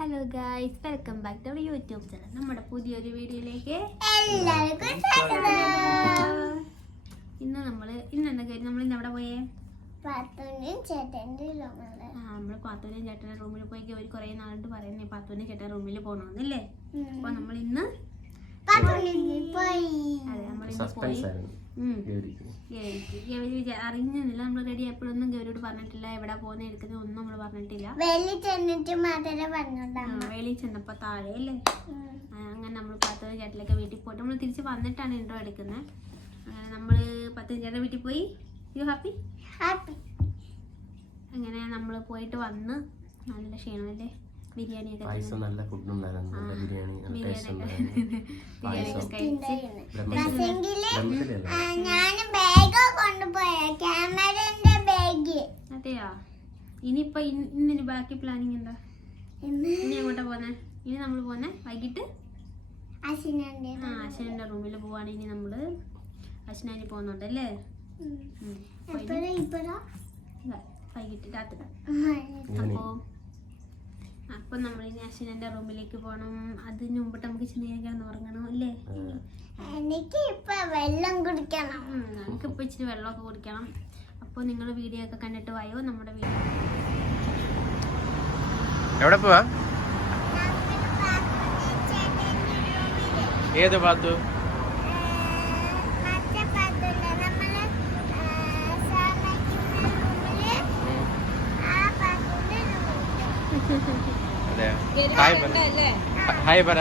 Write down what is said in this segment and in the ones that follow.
Hello guys, welcome back to YouTube channel. നമ്മുടെ പുതിയൊരു വീഡിയോയിലേക്ക് എല്ലാവർക്കും ഇന്നെന്താ കാര്യം? നമ്മൾ ഇന്ന് എവിടെ പോയേ? പാത്തുവിന്റെയും ചേട്ടന്റെ നമ്മള് പാത്തുവിന്റെയും ചേട്ടന്റെ റൂമിൽ പോയി. അവർ കുറെ നാളുകൊണ്ട് പറയുന്നേ പാത്തുവിന്റെ ചേട്ടൻ റൂമിൽ പോകണമെന്നല്ലേ. അപ്പൊ നമ്മൾ ഇന്ന് അറിഞ്ഞില്ല. നമ്മൾ റെഡി ആയപ്പോഴൊന്നും ഗൗരിയോട് പറഞ്ഞിട്ടില്ല, എവിടെ പോകുന്ന എടുക്കുന്നത് ഒന്നും നമ്മള് പറഞ്ഞിട്ടില്ല. വെളിയിൽ ചെന്നപ്പോ താഴെ അല്ലേ. അങ്ങനെ നമ്മൾ പാത്തുവിന്റെ ചേട്ടനിലേക്ക് വീട്ടിൽ പോയിട്ട് നമ്മൾ തിരിച്ച് വന്നിട്ടാണ് ഇൻട്രോ എടുക്കുന്നത്. അങ്ങനെ നമ്മള് പാത്തുവിന്റെ ചേട്ടൻ്റെ വീട്ടിൽ പോയി. You happy? അങ്ങനെ നമ്മൾ പോയിട്ട് വന്ന് നല്ല ക്ഷീണമല്ലേ. ബിരിയാണി ഒക്കെ കഴിച്ച് അതെയാ. ഇനിയിപ്പൊ ഇന്നിന് ബാക്കി പ്ലാനിങ് എന്താ? ഇനി എങ്ങോട്ടാ പോന്നെ? ഇനി നമ്മൾ പോന്നെ വൈകിട്ട് അശ്വന്റെ റൂമിൽ പോവാണ്. ഇനി നമ്മള് അശ്വനാനി പോകുന്നുണ്ടല്ലേ. വൈകിട്ട് രാത്രി. അപ്പൊ നമ്മളിനി അശ്വനന്റെ റൂമിലേക്ക് പോണം. അതിന് മുമ്പിട്ട് നമുക്ക് ചെറിയ ഉറങ്ങണം അല്ലേ. എനിക്ക് ഇപ്പൊ വെള്ളം കുടിക്കണം. നമുക്ക് ഇപ്പൊ ഇച്ചിരി വെള്ളമൊക്കെ കുടിക്കണം. അപ്പൊ നിങ്ങൾ വീഡിയോ ഒക്കെ കണ്ടിട്ട് വായോ. നമ്മുടെ വീഡിയോ എവിടെ പോവാ? ഏത് പാത്തു? ഹായ് പറ.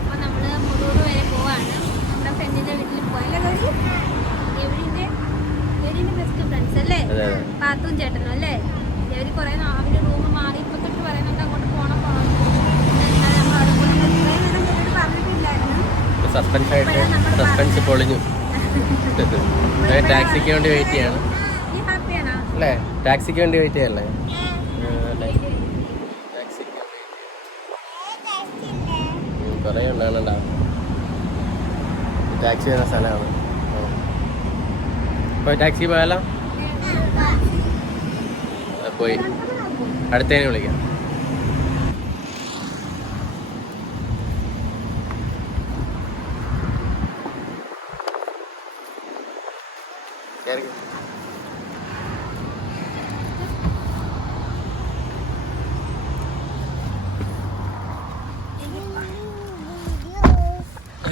അപ്പൊ നമ്മള് മുടൂർ വരെ പോവാണ്. നമ്മുടെ ഫ്രണ്ടിന്റെ വീട്ടിൽ പോയല്ലേ. ഗൗരിന്റെ ബെസ്റ്റ് ഫ്രണ്ട്സ് അല്ലേ പാത്തും ചേട്ടനും അല്ലേ. ഗൗരി കുറെ അവര് റൂം മാറി ഇപ്പൊ തൊട്ട് പറയുന്നുണ്ട് അങ്ങോട്ട് പോണം. സസ്പെൻസ് പൊളിഞ്ഞു. ടാക്സിക്ക് വേണ്ടി വെയിറ്റ് ചെയ്യാണ് അല്ലേ? ടാക്സിക്ക് വേണ്ടി വെയിറ്റ് ചെയ്യല്ലേ? കുറേ ഉണ്ടാകണ്ടാവും. ടാക്സി ചെയ്യുന്ന സ്ഥലമാണ്. ഇപ്പോൾ ടാക്സി പോയാലോ? പോയി അടുത്തേനെ വിളിക്കാം.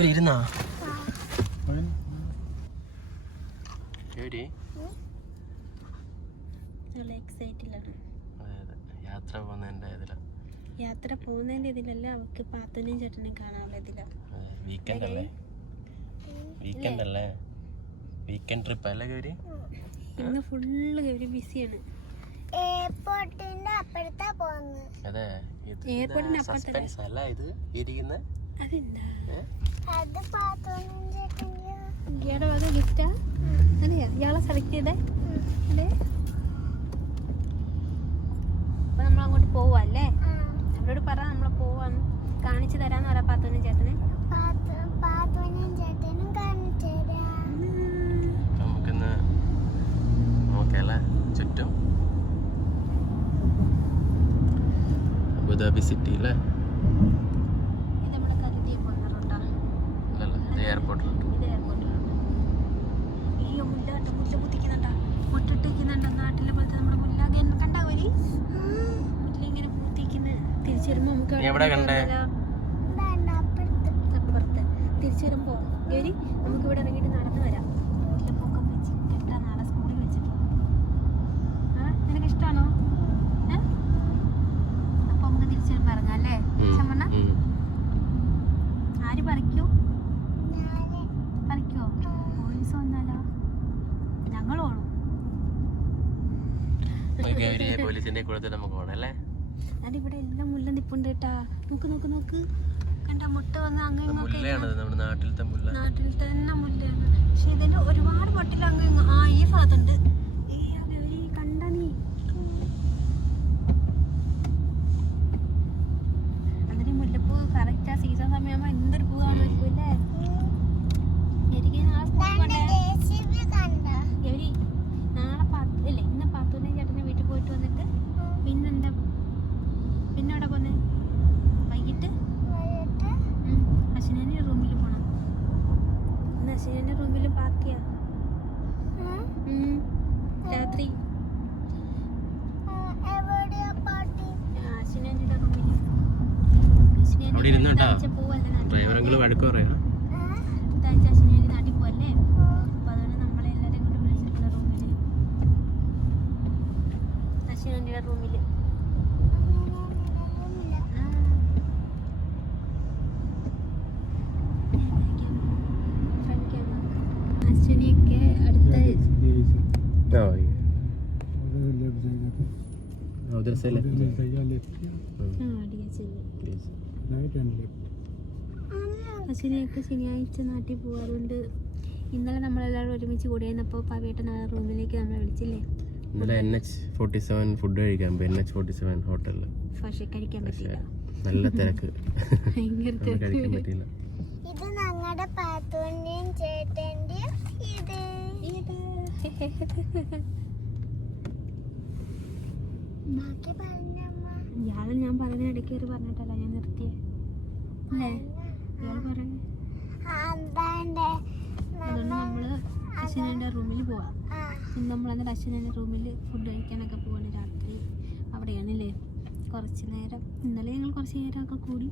ഇരുന്നാ യാത്ര പോകുന്നതിന്റെ ഇതിലല്ല, അവർക്ക് പാത്തുനെയും ചേട്ടനെയും കാണാനുള്ള ഇതില. വീക്കെൻഡ് അല്ലേ? വീക്കെൻഡ് ട്രിപ്പ് അല്ലേ ഗൗരി? ഇന്ന് ഫുള്ള് ഗൗരി ബിസിയാണ്. എയർപോർട്ടിന്റെ അപ്പുറത്താ പോകുന്നത്. അതെ, എയർപോർട്ടിന്റെ അപ്പുറത്തല്ല അല്ല ഇത് ഇരിക്കുന്നത്. അതെന്താ? അത് പാത്തുവിന്റെയും ചേട്ടന്റെയും ഇയാടെ വക ഗിഫ്റ്റാ? അതെയാ, ഇയാളെ സെലക്ട് ചെയ്തേ അല്ലേ? അപ്പൊ നമ്മളങ്ങോട്ട് പോവല്ലേ. അവരോട് പറ നമ്മള് പോവാന്ന്, കാണിച്ചു തരാന്ന് പറയാ പാത്തുവിനും ചേട്ടനെ. പാത്തുവിനും ചേട്ടനും കാണിച്ചു തരാം. നമുക്കിന്ന് നോക്കിയല്ലേ ചുറ്റും അബുദാബി സിറ്റി അല്ലേ? ഇത് നമ്മുടെ കരുതിയെ പോകുന്ന റോട്ടാ. ഇത് എയർപോർട്ടിലുണ്ട്. ഇത് എയർപോർട്ടിലുണ്ട്. അയ്യോ, മുല്ല കുത്തിക്കുന്നുണ്ടാ, മുട്ടിട്ടിരിക്കുന്നുണ്ട്. നാട്ടിലെ പോലത്തെ നമ്മുടെ മുല്ല കണ്ടാ വരി മുല്ല ഇങ്ങനെ പൂത്തിക്കുന്ന. തിരിച്ചു വരുമ്പോ നമുക്ക് അപ്പുറത്ത് തിരിച്ചു വരുമ്പോ ഗൗരി നമുക്ക് ഇവിടെ ഇറങ്ങിയിട്ട് നടന്നു വരാം. മുല്ലപ്പൊക്കെ വെച്ച് കെട്ടാ നാളെ സ്കൂളിൽ വെച്ചിട്ട്. നിനക്ക് ഇഷ്ടമാണോ? അപ്പൊ നമുക്ക് തിരിച്ചു വരുമ്പോ ഇറങ്ങാം അല്ലേ? ശമണ്ണ ആര് പറിക്കൂ? പറിക്കോ? പോലീസ് വന്നാലോ? ഞങ്ങളോളും. പോലീസിന്റെ കൂടെ നമുക്ക് പോകണം അല്ലേ? ഇവിടെ എല്ലാം മുല്ല നിപ്പുണ്ട് കേട്ടാ. നോക്ക് കണ്ട മുട്ട വന്ന് അങ്ങനെ നാട്ടിൽ തന്നെ മുല്ലയാണ്. പക്ഷെ ഇതിന്റെ ഒരുപാട് പൊട്ടിൽ അങ്ങ് ഈ ഭാഗത്തുണ്ട്. കണ്ട നീ അതിന് മുല്ലപ്പൂ കറക്റ്റ് ആ സീസൺ സമയമാകുമ്പോ എന്തൊരു പൂവാണ് അല്ലേ. ഗൗരി അവിടെ ഇരുന്ന് കേട്ടാ പോവല്ലേ നാട്ടിൽ ഡ്രൈവറെങ്കിൽ വഴക്ക് പറയാം. അടുത്താഴ്ച അശ്വിനി നാട്ടിൽ പോവല്ലേ. അപ്പൊ അതുകൊണ്ട് നമ്മളെ എല്ലാവരെയും കൊണ്ട് വിളിച്ചിട്ടുണ്ട് റൂമില്, അശ്വിനിയുടെ റൂമില്. അശ്വിനിയൊക്കെ അടുത്ത उधर से लेफ्ट അശ്വിനിയൊക്കെ ശനിയാഴ്ച നാട്ടിൽ പോകും. അതുകൊണ്ട് ഇന്നലെ നമ്മളെല്ലാവരും ഒരുമിച്ച് കൂടിയിരുന്നപ്പോൾ പവേട്ടൻ ആ റൂമിലേക്ക് നമ്മളെ വിളിച്ചില്ലേ. ഇന്നലെ NH47 ഫുഡ് കഴിക്കാൻ പോയി. NH47 ഹോട്ടലിൽ പക്ഷെ കഴിക്കാൻ പറ്റില്ല, നല്ല തിരക്ക്, ഭയങ്കര കഴിക്കാൻ പറ്റിയില്ല. ഇത് ഞങ്ങളുടെ പാത്തുവിന്റെയും ചേട്ടന്റെയും ഇത് ബാക്കി പറഞ്ഞമ്മ ഇയാള് ഞാൻ പറഞ്ഞ ഇടയ്ക്ക് ഒരു പറഞ്ഞിട്ടല്ല ഞാൻ നിർത്തിയേ അല്ലേ. ഇയാള് പറഞ്ഞു. അതുകൊണ്ട് നമ്മള് അശ്വിനിയുടെ റൂമിൽ പോവാം. നമ്മൾ എന്നിട്ട് അശ്വിനിയുടെ റൂമിൽ ഫുഡ് കഴിക്കാനൊക്കെ പോവാണ് രാത്രി. അവിടെയാണല്ലേ കുറച്ച് നേരം. ഇന്നലെ ഞങ്ങൾ കുറച്ച് നേരമൊക്കെ കൂടി.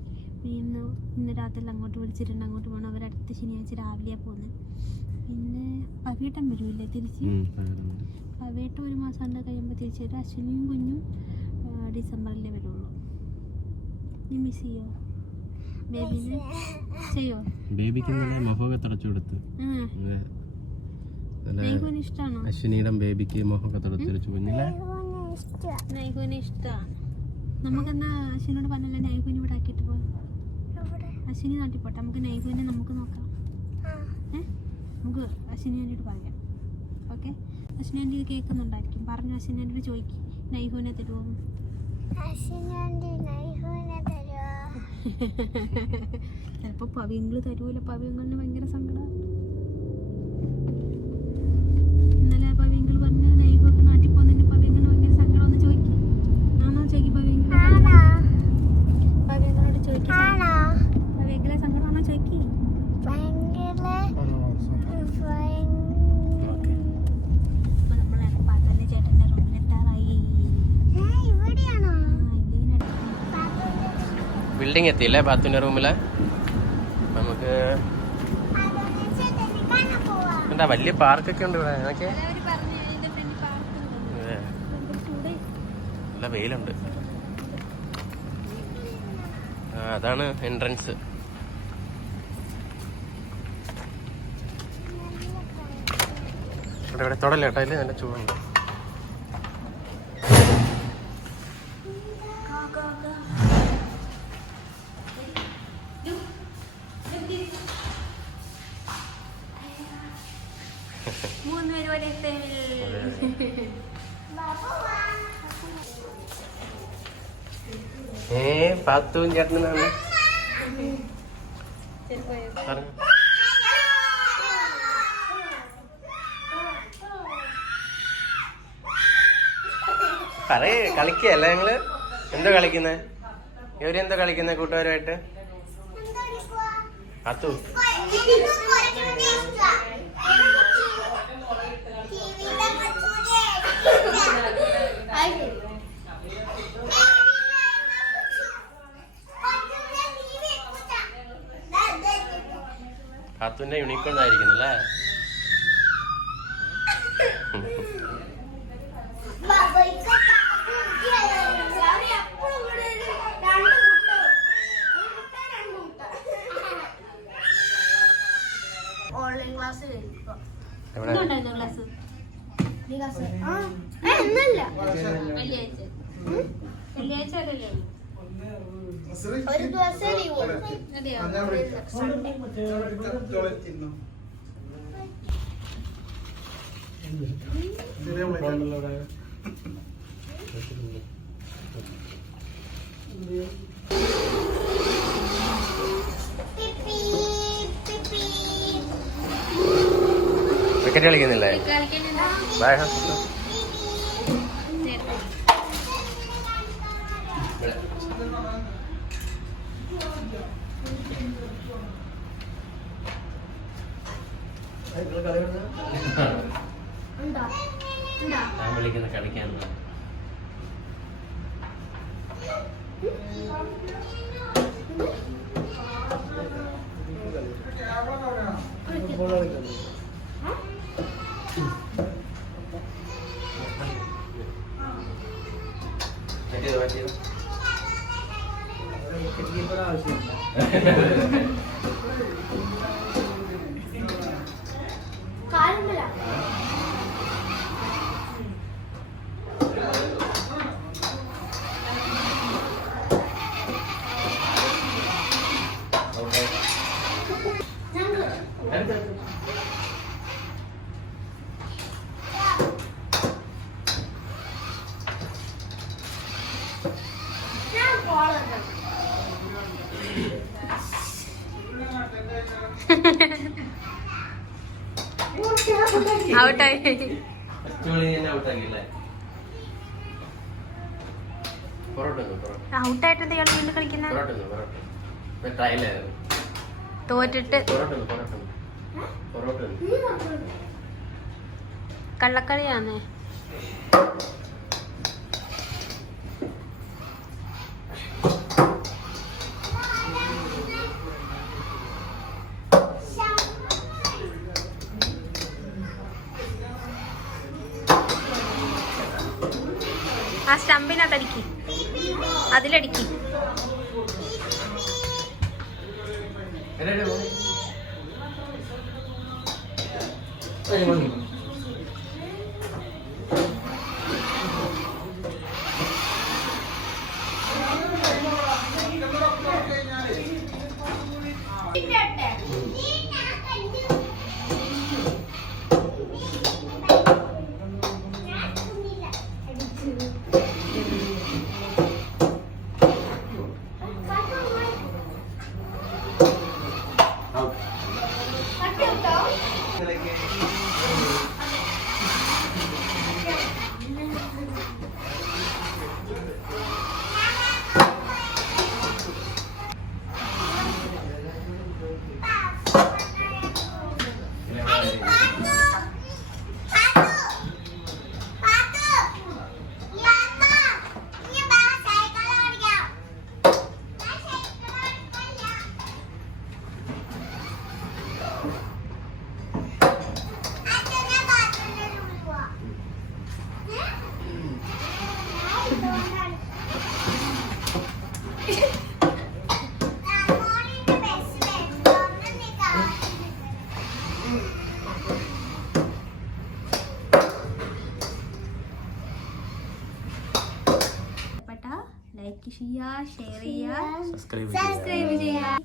ഇന്ന് രാത്രി അങ്ങോട്ട് വിളിച്ചിട്ടുണ്ട്, അങ്ങോട്ട് പോകണം. അവരടുത്ത ശനിയാഴ്ച രാവിലെയാണ് പോകുന്നത്. പിന്നെ പവേട്ടൻ വരുമില്ലേ തിരിച്ച്. പവേട്ടൻ 1 മാസം കൊണ്ട് കഴിയുമ്പോൾ തിരിച്ചു വരും. അശ്വിനിയും കുഞ്ഞും ഡിസംബറിലേ വരുള്ളൂ. നീ മിസ് ചെയ്യോ ബേബിനെ? ചെയ്യോ? ബേബിക്ക് മുഖമൊക്കെ തുടച്ചു കൊടുത്ത്. നൈഹുവിന് ഇഷ്ടമാണോ? അശ്വിനിയുടെ ബേബിക്ക് മുഖമൊക്കെ തുടച്ചു വെച്ചു. കുഞ്ഞിലെ നൈഹുവിന് ഇഷ്ടമാണ്. നമുക്കെന്നാ അശ്വിനോട് പറഞ്ഞല്ലേ നൈഹുവിനെ ഇവിടെ ആക്കിയിട്ട് പോകാം. അശ്വിനി നാട്ടിൽ പോട്ടെ, നമുക്ക് നൈഹുവിനെ നമുക്ക് നോക്കാം. നമുക്ക് അശ്വിനി വേണ്ടിയിട്ട് പറയാം. ഓക്കെ, അശ്വിനി ആൻറ്റി ഇത് കേൾക്കുന്നുണ്ടായിരിക്കും. പറഞ്ഞു അശ്വിനി ആൻറ്റിയോട് ചോദിക്കും നൈഹുവിനെ തരുമോ. ചിലപ്പോൾ പവിയങ്ങൾ തരുമല്ലോ. പവിയങ്ങളിന് ഭയങ്കര സങ്കടം. ഇന്നലെ പവിയങ്ങൾ പറഞ്ഞ് നൈഹുവൊക്കെ നാട്ടിൽ പോകുന്നതിന് പവിയങ്ങൾ ഭയങ്കര സങ്കടം. ഒന്ന് ചോദിക്കും ആണോ ചോദിക്കും പവിയങ്ങളോട് ചോദിക്കും. പവിയങ്ങളെ സങ്കടമാണോ ചോദിക്കും. ബിൽഡിംഗ് എത്തിയില്ലേ ബാത്തുവിന്റെ റൂമില്. നമുക്ക് എന്താ വലിയ പാർക്കൊക്കെ ഉണ്ട് ഇവിടെ. നോക്കിയേ, നല്ല വെയിലുണ്ട്. അതാണ് എൻട്രൻസ്. ഇവിടെ തൊടല്ലേ കേട്ടോ, അതിൽ നല്ല ചൂടുണ്ട്. പാത്തുവും ചേട്ടനാണ് പറഞ്ഞു. പറയേ, കളിക്കല്ലേ ഞങ്ങള്? എന്തോ കളിക്കുന്നേ? ഇവരെന്തോ കളിക്കുന്നേ കൂട്ടുകാരുമായിട്ട്? പാത്തു പാത്തുവിന്റെ യൂണിക്കോൺ ആയിരിക്കുന്നല്ലേ? ഓൺലൈൻ ക്ലാസ് വെള്ളിയാഴ്ച വരല്ലേ ഒരു ദിവസം ലീവ്. അതെയോ? ക്രിക്കറ്റ് കളിക്കുന്നില്ലേ? ബൈ. ഞാൻ വിളിക്കുന്ന കളിക്കാനുള്ള ഔട്ടായി. ഔട്ടായിട്ട് എന്താ ഇയാൾ വീണ്ടും കളിക്കുന്ന? തോറ്റിട്ട് കള്ളക്കളിയാന്നേ. ആ സ്റ്റമ്പിനകത്തടിക്ക്, അതിലടിക്ക്. ലൈക്ക് ചെയ്യുക, ഷെയർ ചെയ്യുക, സബ്സ്ക്രൈബ് സബ്സ്ക്രൈബ് ചെയ്യുക.